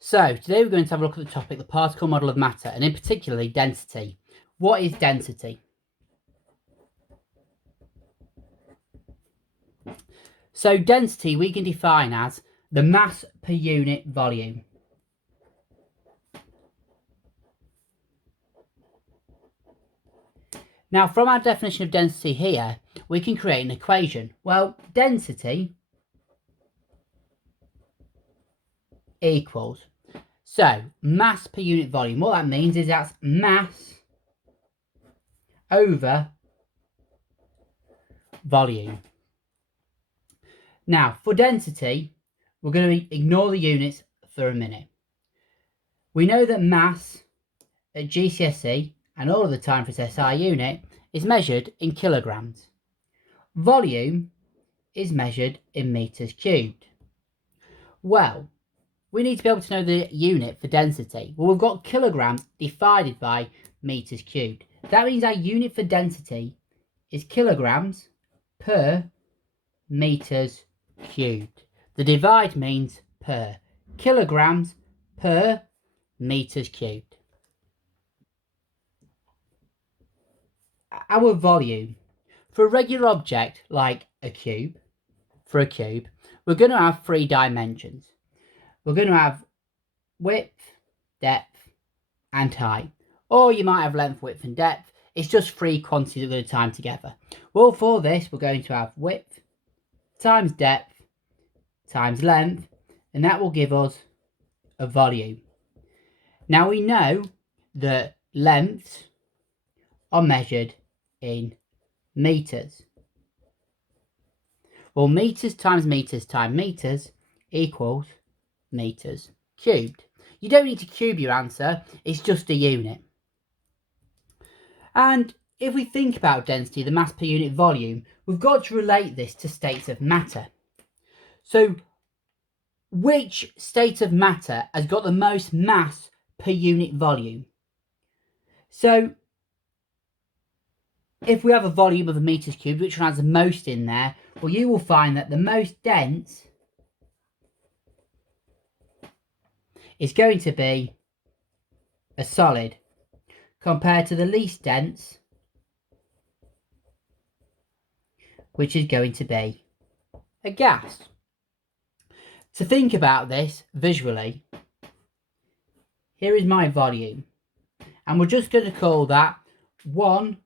So today we're going to have a look at the topic, the particle model of matter, and in particular density. What is density? So density we can define as the mass per unit volume. Now from our definition of density here, we can create an equation. Well, density equals, so mass per unit volume. What that means is that's mass over volume. Now for density, we're going to ignore the units for a minute. We know that mass at GCSE and all of the time for its SI unit is measured in kilograms. Volume is measured in meters cubed. Well, we need to be able to know the unit for density. Well, we've got kilograms divided by meters cubed. That means our unit for density is kilograms per meters cubed. The divide means per. Kilograms per meters cubed. Our volume. For a regular object like a cube, we're going to have 3 dimensions. We're going to have width, depth, and height. Or you might have length, width, and depth. It's just 3 quantities that are going to time together. Well, for this, we're going to have width times depth times length, and that will give us a volume. Now we know that lengths are measured in meters. Well, meters times meters times meters equals meters cubed. You don't need to cube your answer, it's just a unit. And if we think about density, the mass per unit volume, we've got to relate this to states of matter. So which state of matter has got the most mass per unit volume? So if we have a volume of a meters cubed, which one has the most in there? Well, you will find that the most dense is going to be a solid compared to the least dense, which is going to be a gas. To think about this visually, here is my volume, and we're just going to call that 1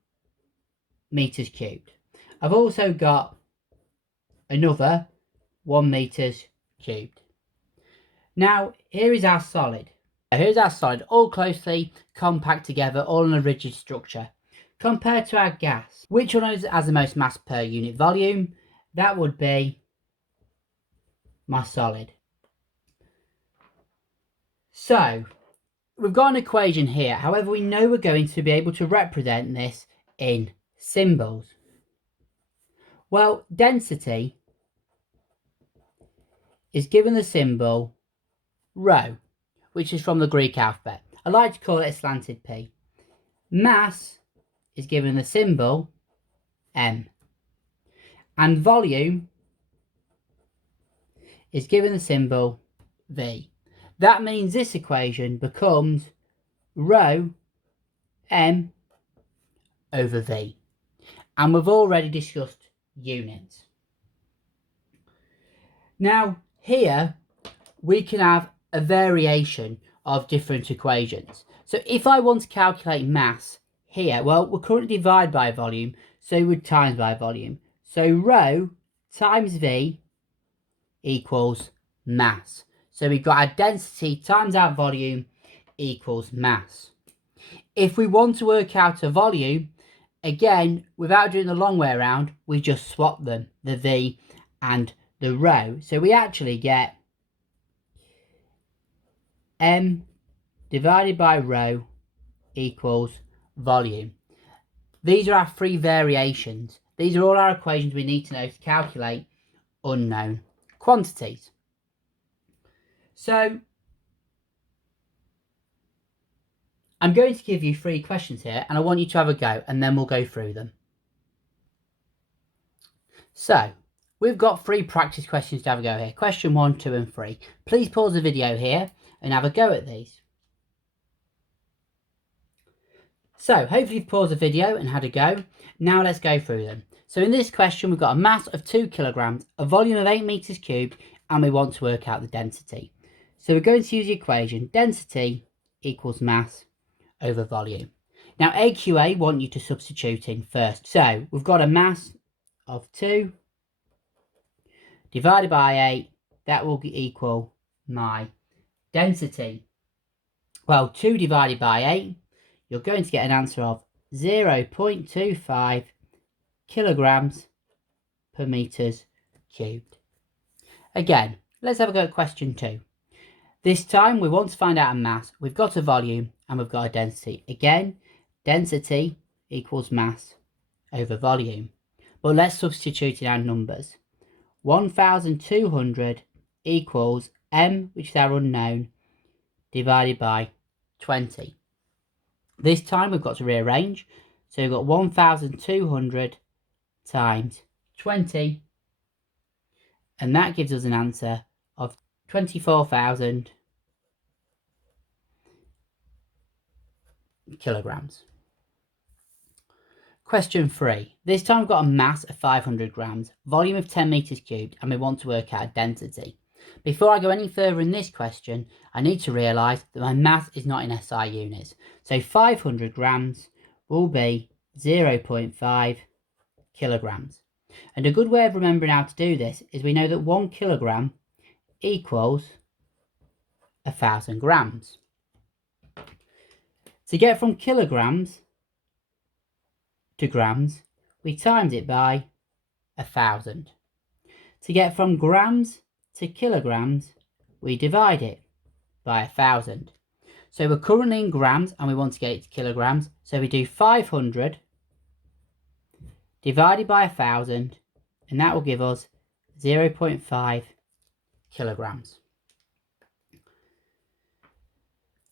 meters cubed. I've also got another 1 meters cubed. Now here is our solid. Here's our solid, all closely compact together, all in a rigid structure. Compared to our gas, which one has the most mass per unit volume? That would be my solid. So we've got an equation here. However, we know we're going to be able to represent this in symbols. Well, density is given the symbol rho, which is from the Greek alphabet. I like to call it a slanted P. Mass is given the symbol M. And volume is given the symbol V. That means this equation becomes rho M over V. And we've already discussed units. Now here we can have a variation of different equations. So if I want to calculate mass here, well, we're currently divided by volume, so we would times by volume. So rho times V equals mass. So we've got our density times our volume equals mass. If we want to work out a volume, again, without doing the long way around, we just swap them, the V and the rho. So we actually get M divided by rho equals volume. These are our 3 variations. These are all our equations we need to know to calculate unknown quantities. So I'm going to give you 3 questions here, and I want you to have a go, and then we'll go through them. So we've got 3 practice questions to have a go here. Question 1, 2 and 3. Please pause the video here and have a go at these. So hopefully you've paused the video and had a go. Now let's go through them. So in this question, we've got a mass of 2 kilograms, a volume of 8 meters cubed, and we want to work out the density. So we're going to use the equation density equals mass over volume. Now AQA want you to substitute in first. So we've got a mass of 2 divided by 8. That will equal my density. Well, 2 divided by 8, you're going to get an answer of 0.25 kilograms per meters cubed. Again, let's have a go at question 2. This time we want to find out a mass. We've got a volume and we've got a density. Again, density equals mass over volume. But let's substitute in our numbers. 1,200 equals m, which is our unknown, divided by 20. This time we've got to rearrange. So we've got 1,200 times 20. And that gives us an answer of 24,000 kilograms. Question 3. This time we've got a mass of 500 grams, volume of 10 meters cubed, and we want to work out density. Before I go any further in this question, I need to realise that my mass is not in SI units. So 500 grams will be 0.5 kilograms. And a good way of remembering how to do this is we know that 1 kilogram equals 1,000 grams. To get from kilograms to grams, we times it by 1,000. To get from grams to kilograms, we divide it by 1,000. So we're currently in grams and we want to get it to kilograms. So we do 500 divided by 1,000, and that will give us 0.5 kilograms.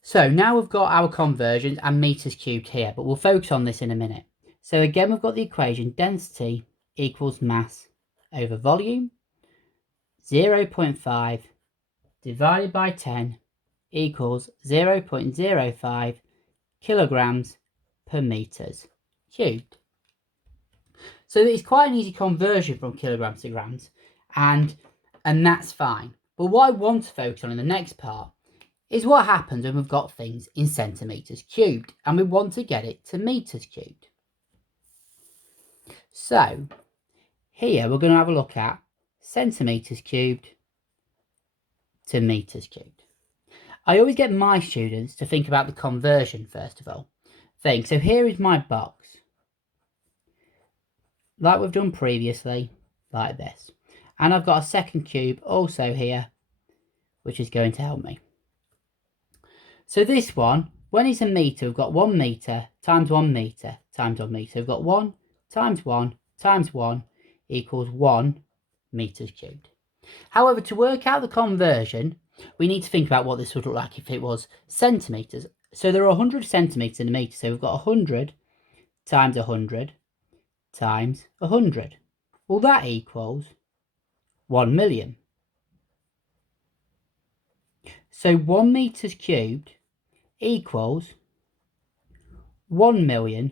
So now we've got our conversions and meters cubed here, but we'll focus on this in a minute. So again, we've got the equation density equals mass over volume. 0.5 divided by 10 equals 0.05 kilograms per meters cubed. So it's quite an easy conversion from kilograms to grams, and that's fine. But what I want to focus on in the next part is what happens when we've got things in centimetres cubed and we want to get it to metres cubed. So here we're going to have a look at centimetres cubed to metres cubed. I always get my students to think about the conversion first of all. So here is my box, like we've done previously, like this. And I've got a second cube also here, which is going to help me. So this one, when it's a metre, we've got 1 metre times 1 metre times 1 metre. We've got 1 times 1 times 1 equals 1 metres cubed. However, to work out the conversion, we need to think about what this would look like if it was centimetres. So there are 100 centimetres in a metre. So we've got 100 times 100 times 100. Well, that equals 1 million. So 1 metres cubed equals 1 million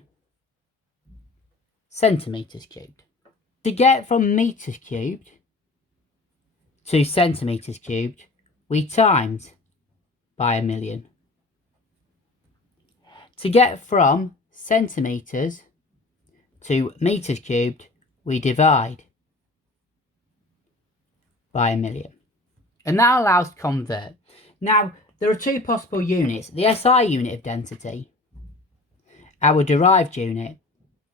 centimetres cubed. To get from metres cubed to centimetres cubed, we times by 1 million. To get from centimetres to metres cubed, we divide by 1 million. And that allows to convert. Now, there are two possible units. The SI unit of density, our derived unit,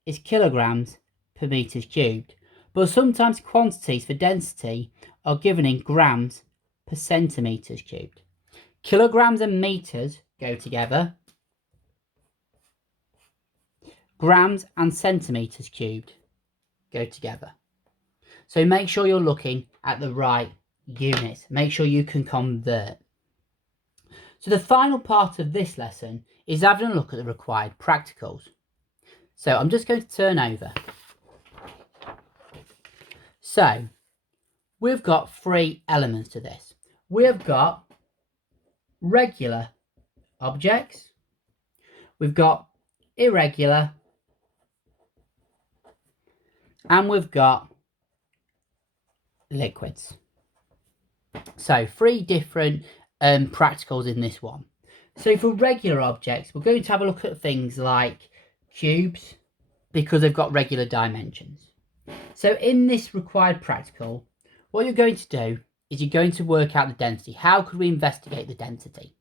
is kilograms per metres cubed. But sometimes quantities for density are given in grams per centimetres cubed. Kilograms and metres go together. Grams and centimetres cubed go together. So make sure you're looking at the right units. Make sure you can convert. So the final part of this lesson is having a look at the required practicals. So I'm just going to turn over. So we've got 3 elements to this. We have got regular objects, we've got irregular, and we've got liquids. So 3 different practicals in this one. So for regular objects, we're going to have a look at things like cubes, because they've got regular dimensions. So in this required practical, what you're going to do is you're going to work out the density. How could we investigate the density?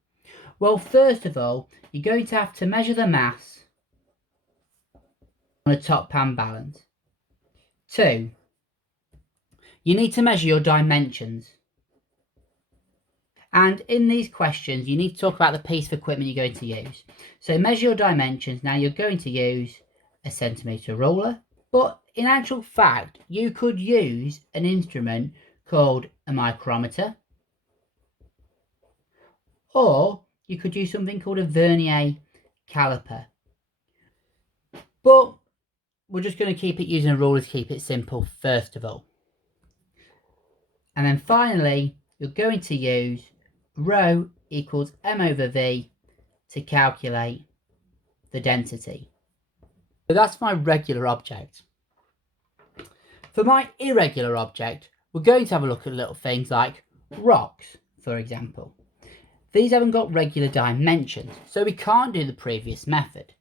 Well, first of all, you're going to have to measure the mass on a top pan balance. 2, you need to measure your dimensions. And in these questions, you need to talk about the piece of equipment you're going to use. So measure your dimensions. Now you're going to use a centimetre ruler, but in actual fact, you could use an instrument called a micrometer, or you could use something called a vernier caliper. But we're just going to keep it using a ruler to keep it simple first of all. And then finally, you're going to use rho equals m over v to calculate the density. So that's my regular object. For my irregular object, we're going to have a look at little things like rocks, for example. These haven't got regular dimensions, so we can't do the previous method.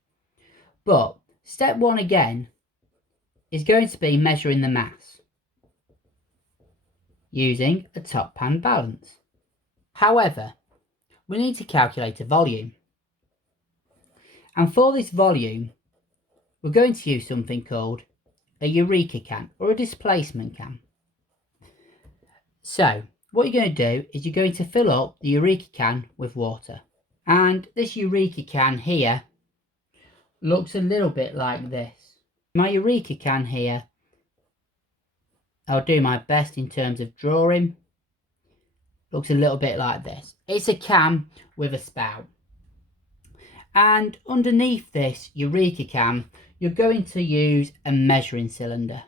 But step 1 again is going to be measuring the mass using a top pan balance. However, we need to calculate a volume. And for this volume, we're going to use something called a Eureka can or a displacement can. So what you're going to do is you're going to fill up the Eureka can with water. And this Eureka can here looks a little bit like this. My Eureka can here, I'll do my best in terms of drawing, looks a little bit like this. It's a can with a spout. And underneath this Eureka can, you're going to use a measuring cylinder.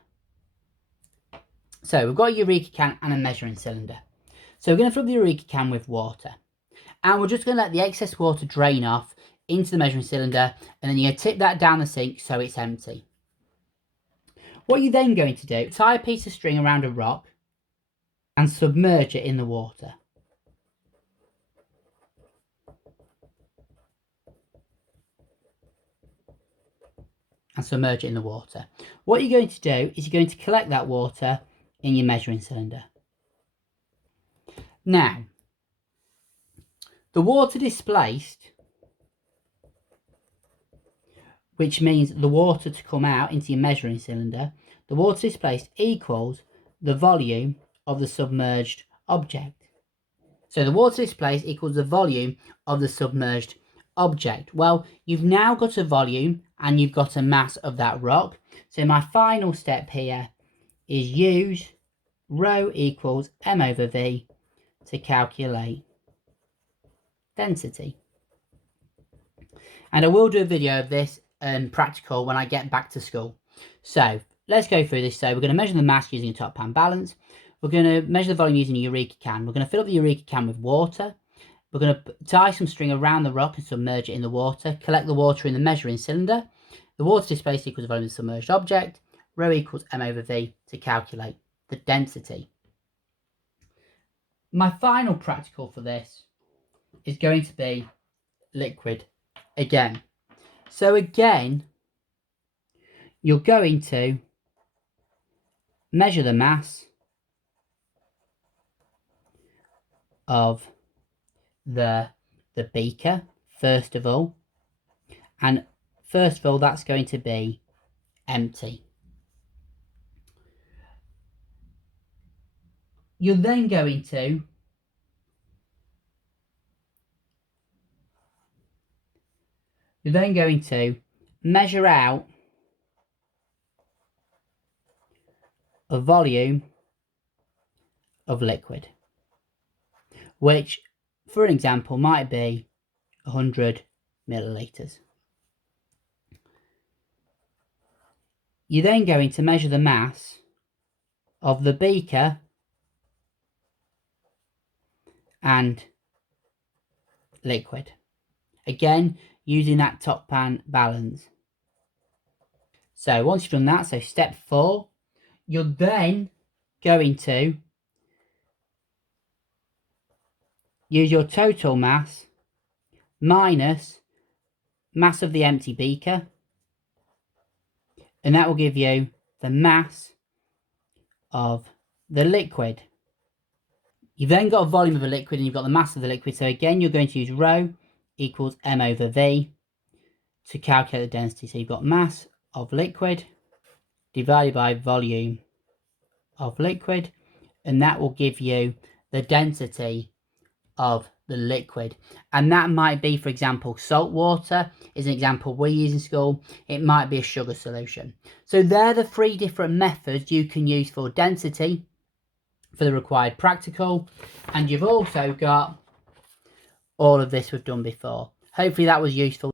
So we've got a Eureka can and a measuring cylinder. So we're going to fill the Eureka can with water. And we're just going to let the excess water drain off into the measuring cylinder, and then you're going to tip that down the sink so it's empty. What you're then going to do, tie a piece of string around a rock and submerge it in the water. What you're going to do is you're going to collect that water in your measuring cylinder. Now, the water displaced, which means the water to come out into your measuring cylinder, the water displaced equals the volume of the submerged object. So the water displaced equals the volume of the submerged object. Well, you've now got a volume and you've got a mass of that rock. So my final step here is use rho equals m over v to calculate density. And I will do a video of this practical when I get back to school. So let's go through this. So we're going to measure the mass using a top pan balance. We're going to measure the volume using a Eureka can. We're going to fill up the Eureka can with water. We're going to tie some string around the rock and submerge it in the water. Collect the water in the measuring cylinder. The water displaced equals the volume of the submerged object. Rho equals m over v to calculate the density. My final practical for this is going to be liquid again. So again, you're going to measure the mass of the beaker first of all, and first of all that's going to be empty. You're then going to measure out a volume of liquid, which for an example might be 100 millilitres. You're then going to measure the mass of the beaker and liquid. Again, using that top pan balance. So once you've done that, so step 4, you're then going to use your total mass minus mass of the empty beaker, and that will give you the mass of the liquid. You've then got a volume of a liquid and you've got the mass of the liquid, so again you're going to use rho equals m over v to calculate the density. So you've got mass of liquid divided by volume of liquid, and that will give you the density of the liquid. And that might be, for example, salt water is an example we use in school. It might be a sugar solution. So they're the 3 different methods you can use for density for the required practical. And you've also got all of this we've done before. Hopefully that was useful.